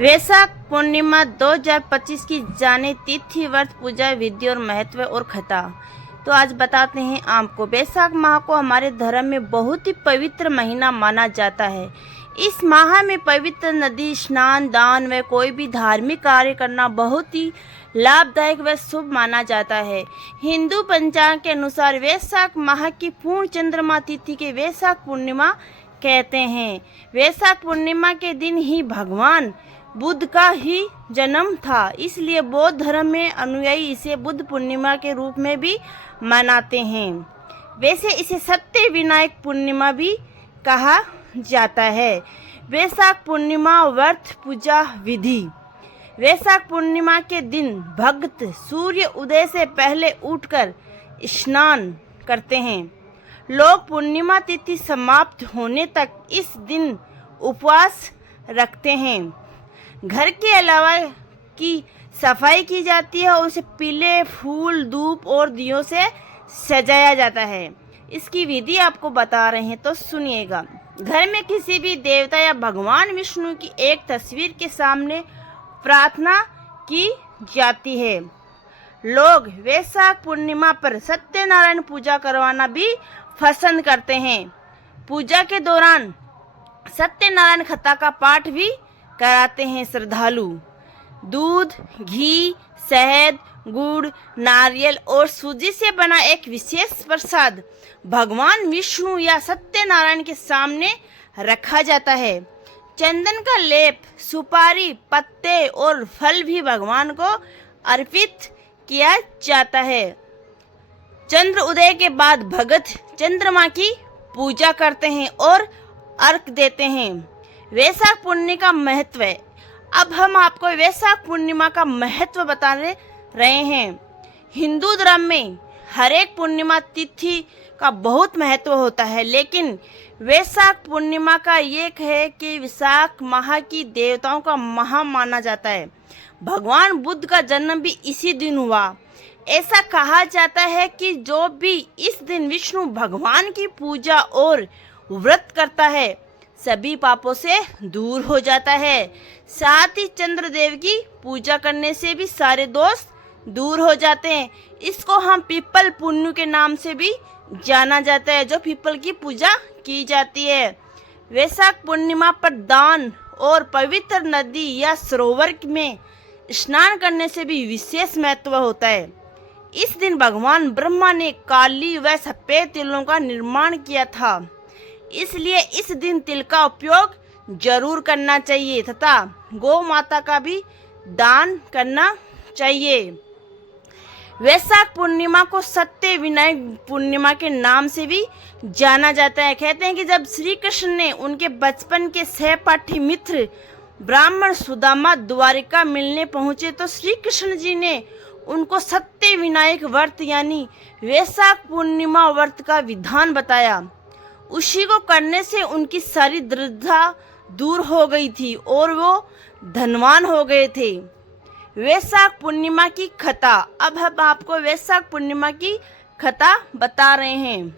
वैशाख पूर्णिमा 2025 की जाने तिथि, व्रत, पूजा विधि और महत्व और कथा। तो आज बताते हैं आपको। वैशाख माह को हमारे धर्म में बहुत ही पवित्र महीना माना जाता है। इस माह में पवित्र नदी स्नान, दान व कोई भी धार्मिक कार्य करना बहुत ही लाभदायक व शुभ माना जाता है। हिंदू पंचांग के अनुसार वैशाख माह की पूर्ण चंद्रमा तिथि के वैशाख पूर्णिमा कहते हैं। वैशाख पूर्णिमा के दिन ही भगवान बुद्ध का ही जन्म था, इसलिए बौद्ध धर्म में अनुयायी इसे बुद्ध पूर्णिमा के रूप में भी मनाते हैं। वैसे इसे सत्य विनायक पूर्णिमा भी कहा जाता है। वैशाख पूर्णिमा व्रत, पूजा विधि। वैशाख पूर्णिमा के दिन भक्त सूर्य उदय से पहले उठकर स्नान करते हैं। लोग पूर्णिमा तिथि समाप्त होने तक इस दिन उपवास रखते हैं। घर के अलावा की सफाई की जाती है और उसे पीले फूल, धूप और दियों से सजाया जाता है। इसकी विधि आपको बता रहे हैं तो सुनिएगा। घर में किसी भी देवता या भगवान विष्णु की एक तस्वीर के सामने प्रार्थना की जाती है। लोग वैशाख पूर्णिमा पर सत्यनारायण पूजा करवाना भी पसंद करते हैं। पूजा के दौरान सत्यनारायण कथा का पाठ भी कराते हैं श्रद्धालु। दूध, घी, शहद, गुड़, नारियल और सूजी से बना एक विशेष प्रसाद भगवान विष्णु या सत्यनारायण के सामने रखा जाता है। चंदन का लेप, सुपारी, पत्ते और फल भी भगवान को अर्पित किया जाता है। चंद्र उदय के बाद भगत चंद्रमा की पूजा करते हैं और अर्घ देते हैं। वैशाख पूर्णिमा का महत्व है। अब हम आपको वैशाख पूर्णिमा का महत्व बता रहे हैं। हिंदू धर्म में हर एक पूर्णिमा तिथि का बहुत महत्व होता है, लेकिन वैशाख पूर्णिमा का ये है कि वैशाख माह की देवताओं का माह माना जाता है। भगवान बुद्ध का जन्म भी इसी दिन हुआ। ऐसा कहा जाता है कि जो भी इस दिन विष्णु भगवान की पूजा और व्रत करता है सभी पापों से दूर हो जाता है। साथ ही चंद्रदेव की पूजा करने से भी सारे दोष दूर हो जाते हैं। इसको हम पीपल पुन्नु के नाम से भी जाना जाता है, जो पीपल की पूजा की जाती है। वैशाख पूर्णिमा पर दान और पवित्र नदी या सरोवर में स्नान करने से भी विशेष महत्व होता है। इस दिन भगवान ब्रह्मा ने काली व सफेद तिलों का निर्माण किया था, इसलिए इस दिन तिल का उपयोग जरूर करना चाहिए तथा गौ माता का भी दान करना चाहिए। वैशाख पूर्णिमा को सत्य विनायक पूर्णिमा के नाम से भी जाना जाता है। कहते हैं कि जब श्री कृष्ण ने उनके बचपन के सहपाठी मित्र ब्राह्मण सुदामा द्वारिका मिलने पहुंचे तो श्री कृष्ण जी ने उनको सत्य विनायक व्रत यानी वैशाख पूर्णिमा व्रत का विधान बताया। उसी को करने से उनकी सारी दरिद्रता दूर हो गई थी और वो धनवान हो गए थे। वैशाख पूर्णिमा की कथा। अब हम आपको वैशाख पूर्णिमा की कथा बता रहे हैं।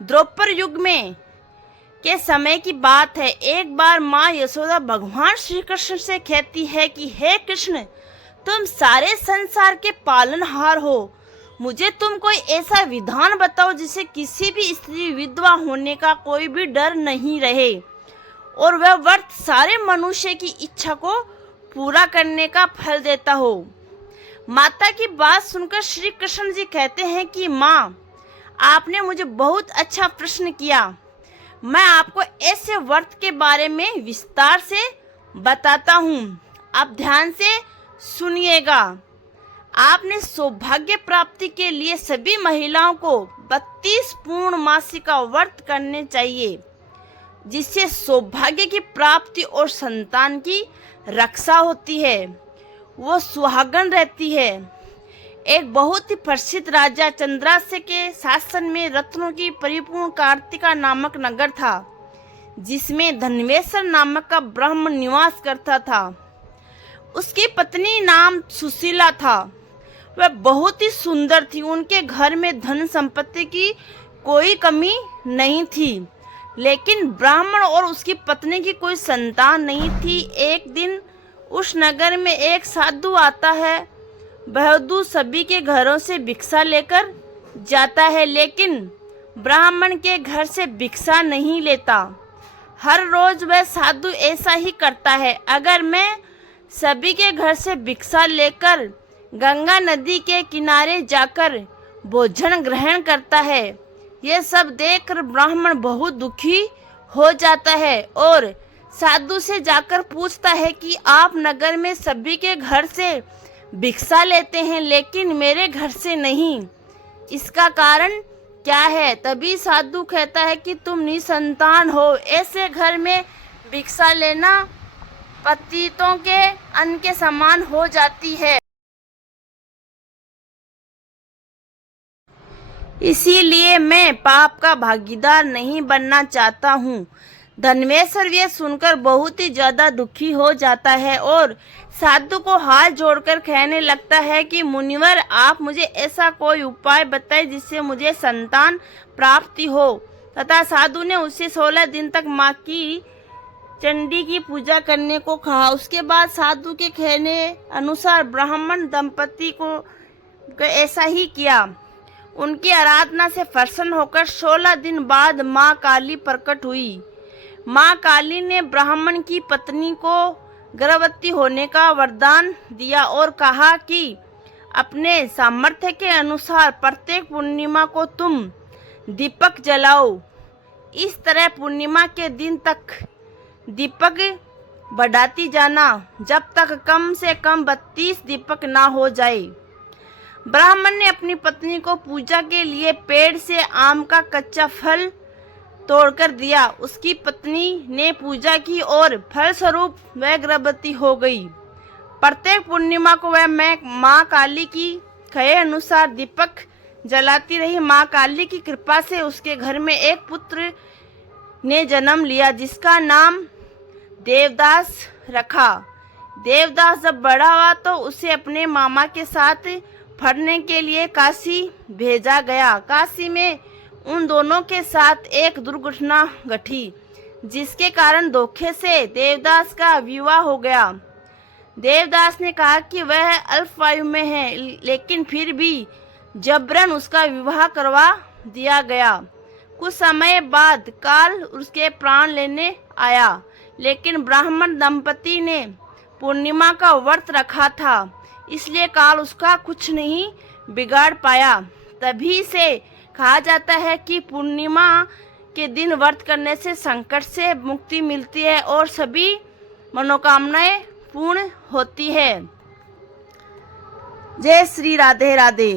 द्वापर युग में के समय की बात है। एक बार माँ यशोदा भगवान श्री कृष्ण से कहती है कि हे कृष्ण, तुम सारे संसार के पालनहार हो, मुझे तुम कोई ऐसा विधान बताओ जिससे किसी भी स्त्री विधवा होने का कोई भी डर नहीं रहे और वह व्रत सारे मनुष्य की इच्छा को पूरा करने का फल देता हो। माता की बात सुनकर श्री कृष्ण जी कहते हैं कि माँ, आपने मुझे बहुत अच्छा प्रश्न किया। मैं आपको ऐसे व्रत के बारे में विस्तार से बताता हूँ, आप ध्यान से सुनिएगा। आपने सौभाग्य प्राप्ति के लिए सभी महिलाओं को 32 पूर्णमासी का व्रत करने चाहिए, जिससे सौभाग्य की प्राप्ति और संतान की रक्षा होती है, वो सुहागन रहती है। एक बहुत ही प्रसिद्ध राजा चंद्रास्य के शासन में रत्नों की परिपूर्ण कार्तिका नामक नगर था, जिसमें धनवेश्वर नामक का ब्राह्मण निवास करता था। उसकी पत्नी नाम सुशीला था। वह बहुत ही सुंदर थी। उनके घर में धन संपत्ति की कोई कमी नहीं थी, लेकिन ब्राह्मण और उसकी पत्नी की कोई संतान नहीं थी। एक दिन उस नगर में एक साधु आता है। बहदू सभी के घरों से भिक्षा लेकर जाता है, लेकिन ब्राह्मण के घर से भिक्षा नहीं लेता। हर रोज वह साधु ऐसा ही करता है। अगर मैं सभी के घर से भिक्षा लेकर गंगा नदी के किनारे जाकर भोजन ग्रहण करता है। यह सब देखकर ब्राह्मण बहुत दुखी हो जाता है और साधु से जाकर पूछता है कि आप नगर में सभी के घर से भिक्षा लेते हैं, लेकिन मेरे घर से नहीं, इसका कारण क्या है? तभी साधु कहता है कि तुम निसंतान हो, ऐसे घर में भिक्षा लेना पतितों के अन्न के समान हो जाती है। इसीलिए मैं पाप का भागीदार नहीं बनना चाहता हूँ। धनवेश्वर यह सुनकर बहुत ही ज्यादा दुखी हो जाता है और साधु को हाथ जोड़कर कहने लगता है कि मुनिवर, आप मुझे ऐसा कोई उपाय बताएं जिससे मुझे संतान प्राप्ति हो। तथा साधु ने उससे 16 दिन तक माँ की चंडी की पूजा करने को कहा। उसके बाद साधु के कहने अनुसार ब्राह्मण दंपति को ऐसा ही किया। उनकी आराधना से प्रसन्न होकर 16 दिन बाद माँ काली प्रकट हुई। माँ काली ने ब्राह्मण की पत्नी को गर्भवती होने का वरदान दिया और कहा कि अपने सामर्थ्य के अनुसार प्रत्येक पूर्णिमा को तुम दीपक जलाओ। इस तरह पूर्णिमा के दिन तक दीपक बढ़ाती जाना, जब तक कम से कम 32 दीपक ना हो जाए। ब्राह्मण ने अपनी पत्नी को पूजा के लिए पेड़ से आम का कच्चा फल तोड़कर दिया। उसकी पत्नी ने पूजा की और फलस्वरूप वह गर्भवती हो गई। प्रत्येक पूर्णिमा को वह माँ काली की कहे अनुसार दीपक जलाती रही। माँ काली की कृपा से उसके घर में एक पुत्र ने जन्म लिया, जिसका नाम देवदास रखा। देवदास जब बड़ा हुआ तो उसे अपने मामा के साथ पढ़ने के लिए काशी भेजा गया। काशी में उन दोनों के साथ एक दुर्घटना घटी, जिसके कारण धोखे से देवदास का विवाह हो गया। देवदास ने कहा कि वह अल्पायु में है, लेकिन फिर भी जबरन उसका विवाह करवा दिया गया। कुछ समय बाद काल उसके प्राण लेने आया, लेकिन ब्राह्मण दंपति ने पूर्णिमा का व्रत रखा था, इसलिए काल उसका कुछ नहीं बिगाड़ पाया। तभी से कहा जाता है कि पूर्णिमा के दिन व्रत करने से संकट से मुक्ति मिलती है और सभी मनोकामनाएं पूर्ण होती है। जय श्री राधे राधे।